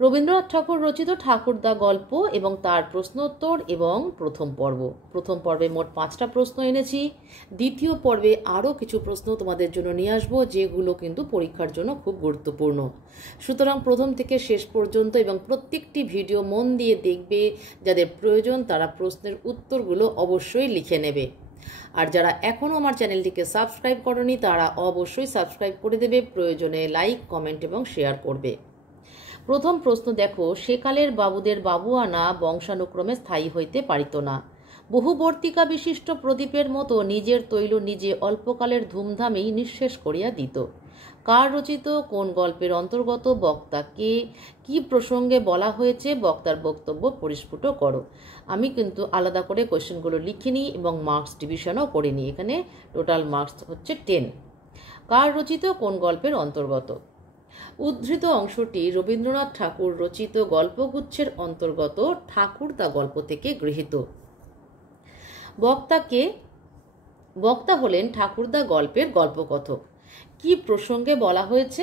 রবীন্দ্রনাথ ঠাকুর রচিত ঠাকুরদা গল্প এবং তার প্রশ্নোত্তর এবং প্রথম পর্বে মোট 5টা প্রশ্ন এনেছি। দ্বিতীয় পর্বে আরও কিছু প্রশ্ন তোমাদের জন্য নিয়ে আসবো, যেগুলো কিন্তু পরীক্ষার জন্য খুব গুরুত্বপূর্ণ। সুতরাং প্রথম থেকে শেষ পর্যন্ত এবং প্রত্যেকটি ভিডিও মন দিয়ে দেখবে। যাদের প্রয়োজন তারা প্রশ্নের উত্তরগুলো অবশ্যই লিখে নেবে। আর যারা এখনও আমার চ্যানেলটিকে সাবস্ক্রাইব করনি তারা অবশ্যই সাবস্ক্রাইব করে দেবে। প্রয়োজনে লাইক, কমেন্ট এবং শেয়ার করবে। প্রথম প্রশ্ন দেখো, সেকালের বাবুদের বাবুয়ানা বংশানুক্রমে স্থায়ী হইতে পারিত না। বহুবর্তিকা বিশিষ্ট প্রদীপের মতো নিজের তৈল নিজে অল্পকালের ধুমধামেই নিঃশেষ করিয়া দিত। কার রচিত, কোন গল্পের অন্তর্গত, বক্তাকে, কি প্রসঙ্গে বলা হয়েছে, বক্তার বক্তব্য পরিস্ফুট করো। আমি কিন্তু আলাদা করে কোয়েশ্চেনগুলো লিখিনি এবং মার্কস ডিভিশনও করিনি। এখানে টোটাল মার্কস হচ্ছে 10। কার রচিত, কোন গল্পের অন্তর্গত। উদ্ধৃত অংশটি রবীন্দ্রনাথ ঠাকুর রচিত গল্পগুচ্ছের অন্তর্গত ঠাকুরদা গল্প থেকে গৃহীত। বক্তা হলেন ঠাকুরদা গল্পের গল্পকথক। কি প্রসঙ্গে বলা হয়েছে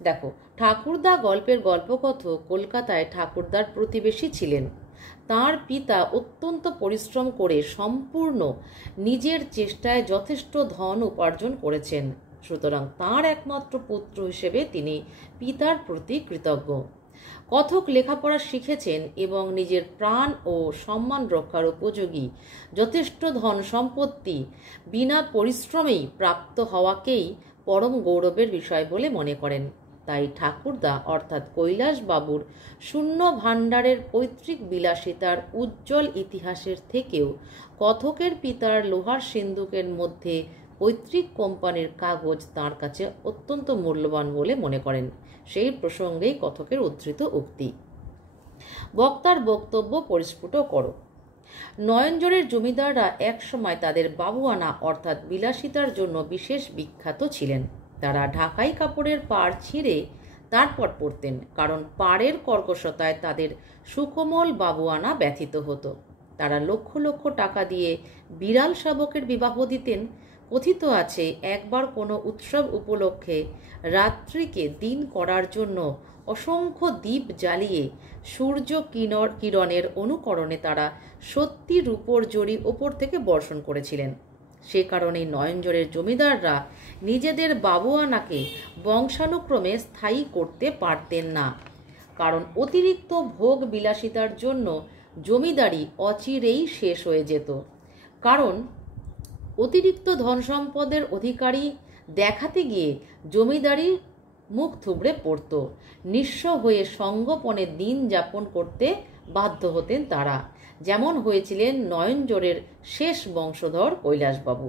দেখো, ঠাকুরদা গল্পের গল্পকথক কলকাতায় ঠাকুরদার প্রতিবেশী ছিলেন। তার পিতা অত্যন্ত পরিশ্রম করে সম্পূর্ণ নিজের চেষ্টায় যথেষ্ট ধন উপার্জন করেছেন। সুতরাং তাঁর একমাত্র পুত্র হিসেবে তিনি পিতার প্রতি কৃতজ্ঞ। কথক লেখাপড়া শিখেছেন এবং নিজের প্রাণ ও সম্মান রক্ষার উপযোগী যথেষ্ট ধন সম্পত্তি বিনা পরিশ্রমেই প্রাপ্ত হওয়াকেই পরম গৌরবের বিষয় বলে মনে করেন। তাই ঠাকুরদা অর্থাৎ কৈলাসবাবুর শূন্য ভাণ্ডারের পৈতৃক বিলাসিতার উজ্জ্বল ইতিহাসের থেকেও কথকের পিতার লোহার সিন্দুকের মধ্যে পৈতৃক কোম্পানির কাগজ তাঁর কাছে অত্যন্ত মূল্যবান বলে মনে করেন। সেই প্রসঙ্গেই কথকের উদ্ধৃত উক্তি। বক্তার বক্তব্য পরিস্ফুট করো। নয়নজোড়ের জমিদাররা একসময় তাদের বাবুয়ানা অর্থাৎ বিলাসিতার জন্য বিশেষ বিখ্যাত ছিলেন। তারা ঢাকাই কাপড়ের পাড় ছিঁড়ে তারপর পরতেন, কারণ পাড়ের কর্কশতায় তাদের সুকোমল বাবুয়ানা ব্যথিত হতো। তারা লক্ষ লক্ষ টাকা দিয়ে বিড়াল শাবকের বিবাহ দিতেন। কথিত আছে, একবার কোনো উৎসব উপলক্ষে রাত্রিকে দিন করার জন্য অসংখ্য দ্বীপ জ্বালিয়ে সূর্য কিরণের অনুকরণে তারা সত্যি রূপোর জড়ি ওপর থেকে বর্ষণ করেছিলেন। সে কারণে নয়নজোড়ের জমিদাররা নিজেদের বাবুয়ানাকে বংশানুক্রমে স্থায়ী করতে পারতেন না, কারণ অতিরিক্ত ভোগ বিলাসিতার জন্য জমিদারি অচিরেই শেষ হয়ে যেত। কারণ অতিরিক্ত ধন সম্পদের অধিকারী দেখাতে গিয়ে জমিদারি মুখ থুবড়ে পড়ত। নিঃস্ব হয়ে সঙ্গোপনে দিন যাপন করতে বাধ্য হতেন তারা, যেমন হয়েছিলেন নয়নজোড়ের শেষ বংশধর কৈলাসবাবু।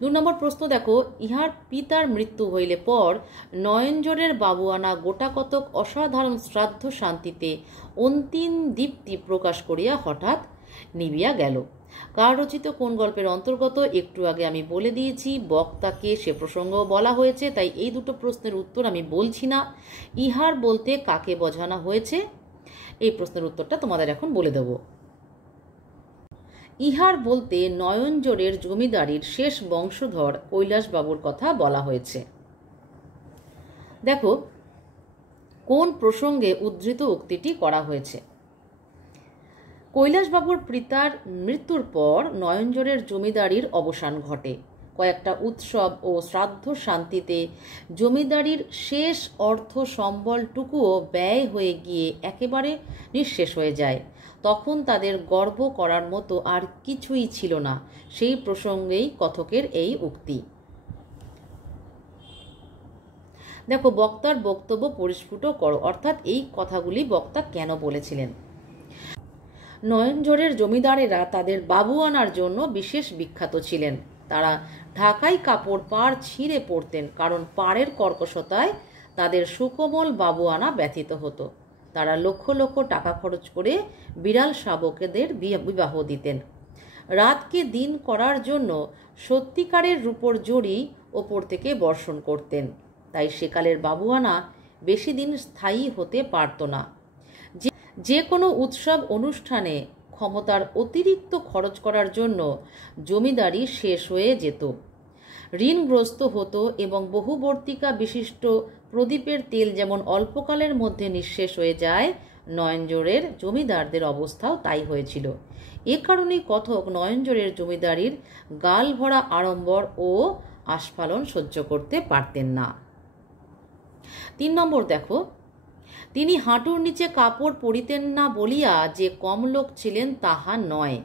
2 নম্বর প্রশ্ন দেখো, ইহার পিতার মৃত্যু হইলে পর নয়নজোড়ের বাবুয়ানা গোটাকতক অসাধারণ শ্রাদ্ধ শান্তিতে অন্তিম দীপ্তি প্রকাশ করিয়া হঠাৎ নিবিয়া গেল। কার রচিত, কোন গল্পের অন্তর্গত, একটু আগে আমি বলে দিয়েছি। বক্তাকে, সে প্রসঙ্গও বলা হয়েছে, তাই এই দুটো প্রশ্নের উত্তর আমি বলছি না। ইহার বলতে কাকে বোঝানো হয়েছে, এই প্রশ্নের উত্তরটা তোমাদের এখন বলে দেব। ইহার বলতে নয়নজোড়ের জমিদারির শেষ বংশধর কৈলাসবাবুর কথা বলা হয়েছে। দেখো কোন প্রসঙ্গে উদ্ধৃত উক্তিটি করা হয়েছে। কৈলাসবাবুর পিতার মৃত্যুর পর নয়নজোড়ের জমিদারির অবসান ঘটে। কয়েকটা উৎসব ও শ্রাদ্ধ শান্তিতে জমিদারির শেষ অর্থ সম্বলটুকুও ব্যয় হয়ে গিয়ে একেবারে নিঃশেষ হয়ে যায়। তখন তাদের গর্ব করার মতো আর কিছুই ছিল না। সেই প্রসঙ্গেই কথকের এই উক্তি। দেখো, বক্তার বক্তব্য পরিস্ফুট করো, অর্থাৎ এই কথাগুলি বক্তা কেন বলেছিলেন। নয়নজোড়ের জমিদারেরা তাদের বাবুয়ানার জন্য বিশেষ বিখ্যাত ছিলেন। তারা ঢাকাই কাপড় পাড় ছিঁড়ে পরতেন, কারণ পাড়ের কর্কশতায় তাদের সুকোমল বাবুয়ানা ব্যথিত হতো। তারা লক্ষ লক্ষ টাকা খরচ করে বিড়াল শাবকেদের বিবাহ দিতেন। রাতকে দিন করার জন্য সত্যিকারের রূপোর জড়ি ওপর থেকে বর্ষণ করতেন। তাই সেকালের বাবুয়ানা বেশি দিন স্থায়ী হতে পারত না। যে কোনো উৎসব অনুষ্ঠানে ক্ষমতার অতিরিক্ত খরচ করার জন্য জমিদারি শেষ হয়ে যেত, ঋণগ্রস্ত হতো এবং বহুবর্তিকা বিশিষ্ট প্রদীপের তেল যেমন অল্পকালের মধ্যে নিঃশেষ হয়ে যায়, নয়নজোড়ের জমিদারদের অবস্থাও তাই হয়েছিল। এ কারণেই কথক নয়নজোড়ের জমিদারির গাল ভরা আড়ম্বর ও আস্ফালন সহ্য করতে পারতেন না। 3 নম্বর দেখো, তিনি হাঁটুর নিচে কাপড় পরিতেন না বলিয়া যে কম লোক ছিলেন তাহা নয়।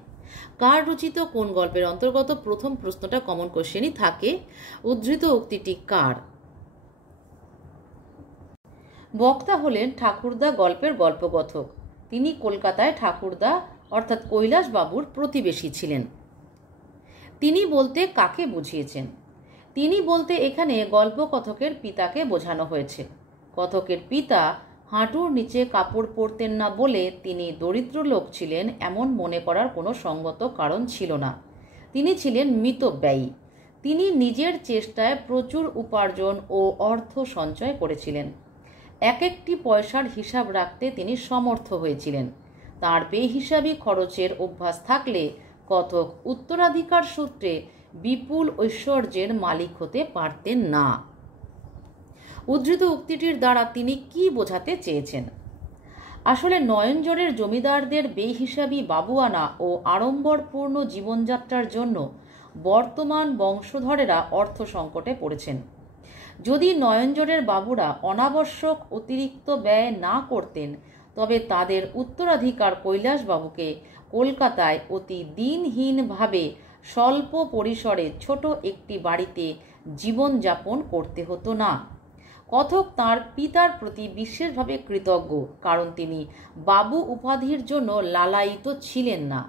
কার রচিত কোন গল্পের অন্তর্গত? প্রথম প্রশ্নটা কমন কোশ্চেনই থাকে। উদ্ধৃত উক্তিটি কার? বক্তা হলেন ঠাকুরদা গল্পের গল্পকথক। তিনি কলকাতায় ঠাকুরদা অর্থাৎ কৈলাসবাবুর প্রতিবেশী ছিলেন। তিনি বলতে কাকে বুঝিয়েছেন? তিনি বলতে এখানে গল্পকথকের পিতাকে বোঝানো হয়েছে। কথকের পিতা হাঁটুর নিচে কাপড় পরতেন না বলে তিনি দরিদ্র লোক ছিলেন এমন মনে করার কোনো সঙ্গত কারণ ছিল না। তিনি ছিলেন মিতব্যয়ী। তিনি নিজের চেষ্টায় প্রচুর উপার্জন ও অর্থ সঞ্চয় করেছিলেন। এক একটি পয়সার হিসাব রাখতে তিনি সমর্থ হয়েছিলেন। তাঁর বেহিসাবি খরচের অভ্যাস থাকলে কথক উত্তরাধিকার সূত্রে বিপুল ঐশ্বর্যের মালিক হতে পারতেন না। উদ্ধৃত উক্তিটির দ্বারা তিনি কি বোঝাতে চেয়েছেন? আসলে নয়নজোড়ের জমিদারদের বেহিসাবি বাবুয়ানা ও আড়ম্বরপূর্ণ জীবনযাত্রার জন্য বর্তমান বংশধরেরা অর্থ সংকটে পড়েছেন। যদি নয়নজোড়ের বাবুরা অনাবশ্যক অতিরিক্ত ব্যয় না করতেন, তবে তাদের উত্তরাধিকার কৈলাসবাবুকে কলকাতায় অতি দিনহীনভাবে স্বল্প পরিসরে ছোট একটি বাড়িতে জীবনযাপন করতে হতো না। কথক তাঁর পিতার প্রতি বিশেষভাবে কৃতজ্ঞ, কারণ তিনি বাবু উপাধির জন্য লালায়িত ছিলেন না।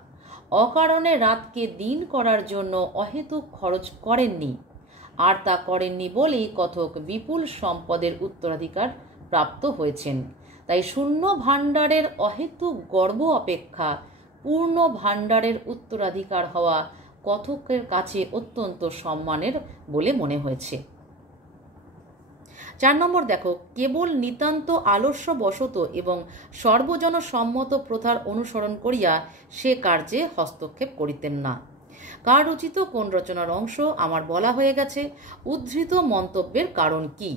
অকারণে রাতকে দিন করার জন্য অহেতুক খরচ করেননি। আর তা করেননি বলেই কথক বিপুল সম্পদের উত্তরাধিকার প্রাপ্ত হয়েছেন। তাই শূন্য ভাণ্ডারের অহেতুক গর্ব অপেক্ষা পূর্ণ ভাণ্ডারের উত্তরাধিকার হওয়া কথকের কাছে অত্যন্ত সম্মানের বলে মনে হয়েছে। 4 নম্বর দেখো, কেবল নিতান্ত আলস্যবশত এবং সর্বজনসম্মত প্রথার অনুসরণ করিয়া সে কার্যে হস্তক্ষেপ করিতেন না। কার রচিত কোন রচনার অংশ? আমার বলা হয়ে গেছে। উদ্ধৃত মন্তব্যের কারণ কি?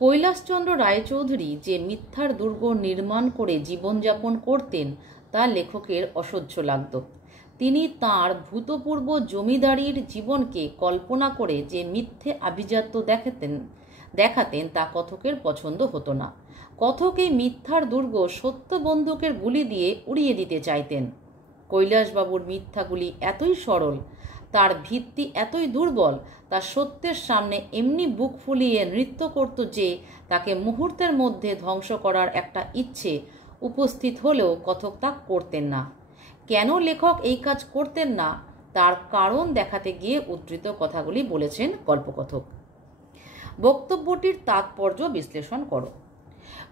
কৈলাসচন্দ্র রায়চৌধুরী যে মিথ্যার দুর্গ নির্মাণ করে জীবনযাপন করতেন তা লেখকের অসহ্য লাগত। তিনি তাঁর ভূতপূর্ব জমিদারির জীবনকে কল্পনা করে যে মিথ্যে আভিজাত্য দেখাতেন তা কথকের পছন্দ হতো না। কথক এই মিথ্যার দুর্গ সত্য বন্দুকের গুলি দিয়ে উড়িয়ে দিতে চাইতেন। কৈলাসবাবুর মিথ্যাগুলি এতই সরল, তার ভিত্তি এতই দুর্বল, তা সত্যের সামনে এমনি বুক ফুলিয়ে নৃত্য করত যে তাকে মুহূর্তের মধ্যে ধ্বংস করার একটা ইচ্ছে উপস্থিত হলেও কথক তা করতেন না। কেন লেখক এই কাজ করতেন না তার কারণ দেখাতে গিয়ে উদ্ধৃত কথাগুলি বলেছেন গল্পকথক। বক্তব্যটির তাৎপর্য বিশ্লেষণ করো।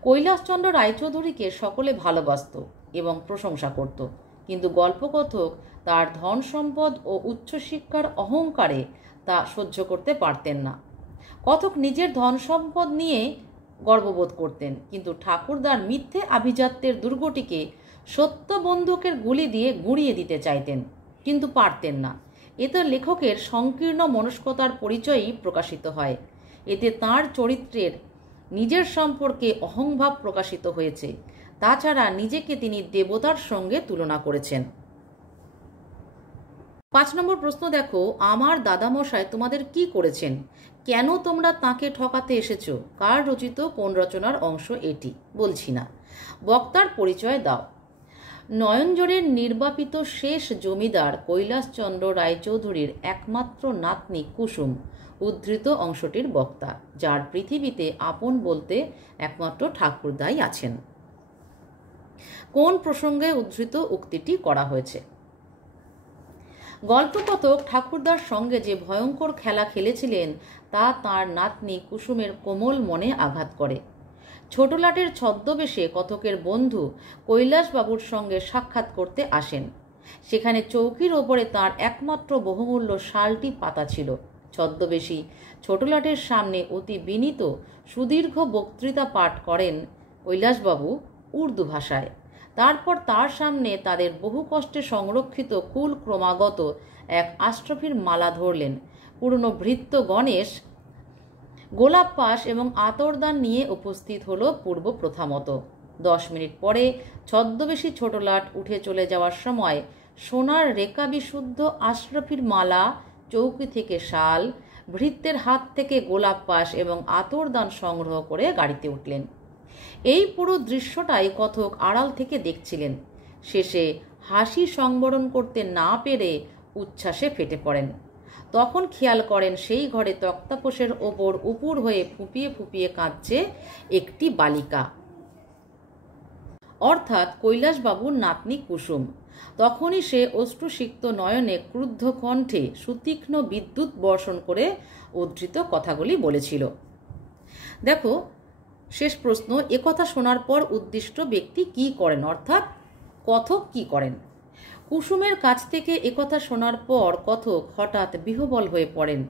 কৈলাসচন্দ্র রায়চৌধুরীকে সকলে ভালোবাসত এবং প্রশংসা করত, কিন্তু গল্পকথক তার ধন সম্পদ ও উচ্চশিক্ষার অহংকারে তা সহ্য করতে পারতেন না। কথক নিজের ধন সম্পদ নিয়ে গর্ববোধ করতেন, কিন্তু ঠাকুরদার মিথ্যে আভিজাত্যের দুর্গটিকে সত্য বন্দুকের গুলি দিয়ে গুঁড়িয়ে দিতে চাইতেন, কিন্তু পারতেন না। এতে লেখকের সংকীর্ণ মনস্কতার পরিচয়ই প্রকাশিত হয়। এতে তাঁর চরিত্রের নিজের সম্পর্কে অহংভাব প্রকাশিত হয়েছে। তাছাড়া নিজেকে তিনি দেবতার সঙ্গে তুলনা করেছেন। 5 নম্বর প্রশ্ন দেখো, আমার দাদামশাই তোমাদের কি করেছেন? কেন তোমরা তাকে ঠকাতে এসেছো? কার রচিত কোন রচনার অংশ এটি? বলছি না। বক্তার পরিচয় দাও। নয়নজোড়ের নির্বাপিত শেষ জমিদার কৈলাসচন্দ্র রায়চৌধুরীর একমাত্র নাতনি কুসুম উদ্ধৃত অংশটির বক্তা, যার পৃথিবীতে আপন বলতে একমাত্র ঠাকুরদাই আছেন। কোন প্রসঙ্গে উদ্ধৃত উক্তিটি করা হয়েছে? গল্পকথক ঠাকুরদার সঙ্গে যে ভয়ঙ্কর খেলা খেলেছিলেন তা তাঁর নাতনি কুসুমের কোমল মনে আঘাত করে। ছোটলাটের ছদ্মবেশে কথকের বন্ধু কৈলাসবাবুর সঙ্গে সাক্ষাৎ করতে আসেন। সেখানে চৌকির ওপরে তাঁর একমাত্র বহুমূল্য শালটি পাতা ছিল। ছদ্মবেশী ছোটলাটের সামনে অতি বিনীত সুদীর্ঘ বক্তৃতা পাঠ করেন কৈলাসবাবু উর্দু ভাষায়। তারপর তার সামনে তাদের বহু কষ্টে সংরক্ষিত কুল ক্রমাগত এক আষ্ট্রফির মালা ধরলেন। পুরনো ভৃত্য গণেশ গোলাপ পাশ এবং আতরদান নিয়ে উপস্থিত হলো পূর্ব প্রথা মতো। 10 মিনিট পরে ছদ্মবেশী ছোট লাট উঠে চলে যাওয়ার সময় সোনার রেখা বিশুদ্ধ আশরাফির মালা, চৌকি থেকে শাল, ভৃত্যের হাত থেকে গোলাপ পাশ এবং আতরদান সংগ্রহ করে গাড়িতে উঠলেন। এই পুরো দৃশ্যটাই কথক আড়াল থেকে দেখছিলেন। শেষে হাসি সংবরণ করতে না পেরে উচ্ছ্বাসে ফেটে পড়েন। তখন খেয়াল করেন সেই ঘরে তক্তাপোষের ওপর উপুড় হয়ে ফুঁপিয়ে ফুঁপিয়ে কাঁদছে একটি বালিকা, অর্থাৎ কৈলাসবাবুর নাতনি কুসুম। তখনই সে অশ্রুসিক্ত নয়নে ক্রুদ্ধ কণ্ঠে সুতীক্ষ্ণ বিদ্যুৎ বর্ষণ করে উদ্ধৃত কথাগুলি বলেছিল। দেখো, শেষ প্রশ্ন, একথা শোনার পর উদ্দিষ্ট ব্যক্তি কি করেন, অর্থাৎ কথক কি করেন? কুসুমের কাছ থেকে একথা শোনার পর কথক হঠাৎ বিহ্বল হয়ে পড়েন।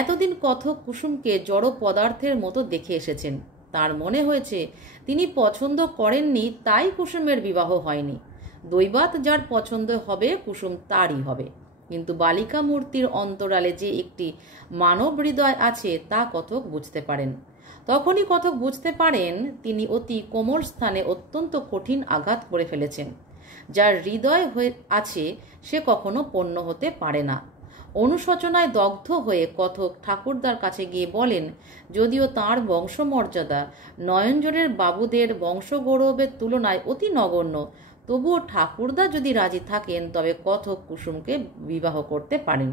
এতদিন কথক কুসুমকে জড় পদার্থের মতো দেখে এসেছেন। তার মনে হয়েছে তিনি পছন্দ করেননি, তাই কুসুমের বিবাহ হয়নি। দৈবাৎ যার পছন্দ হবে কুসুম তারই হবে। কিন্তু বালিকা মূর্তির অন্তরালে যে একটি মানব হৃদয় আছে তা কথক বুঝতে পারেন। তখনই কথক বুঝতে পারেন তিনি অতি কোমল স্থানে অত্যন্ত কঠিন আঘাত করে ফেলেছেন। যার হৃদয় হয়ে আছে সে কখনো পণ্য হতে পারে না। অনুশোচনায় দগ্ধ হয়ে কথক ঠাকুরদার কাছে গিয়ে বলেন, যদিও তাঁর বংশমর্যাদা নয়নজোড়ের বাবুদের বংশগৌরবের তুলনায় অতি নগণ্য, তবুও ঠাকুরদা যদি রাজি থাকেন তবে কথক কুসুমকে বিবাহ করতে পারেন।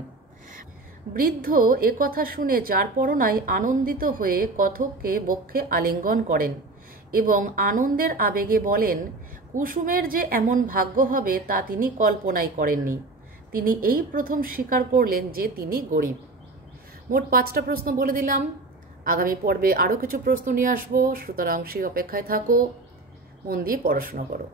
বৃদ্ধ একথা শুনে যারপরনাই আনন্দিত হয়ে কথককে বক্ষে আলিঙ্গন করেন এবং আনন্দের আবেগে বলেন, কুসুমের যে এমন ভাগ্য হবে তা তিনি কল্পনাই করেননি। তিনি এই প্রথম স্বীকার করলেন যে তিনি গরিব। মোট 5টা প্রশ্ন বলে দিলাম। আগামী পর্বে আরও কিছু প্রশ্ন নিয়ে আসবো, সুতরাং সেই অপেক্ষায় থাকো। মন দিয়ে পড়াশোনা করো।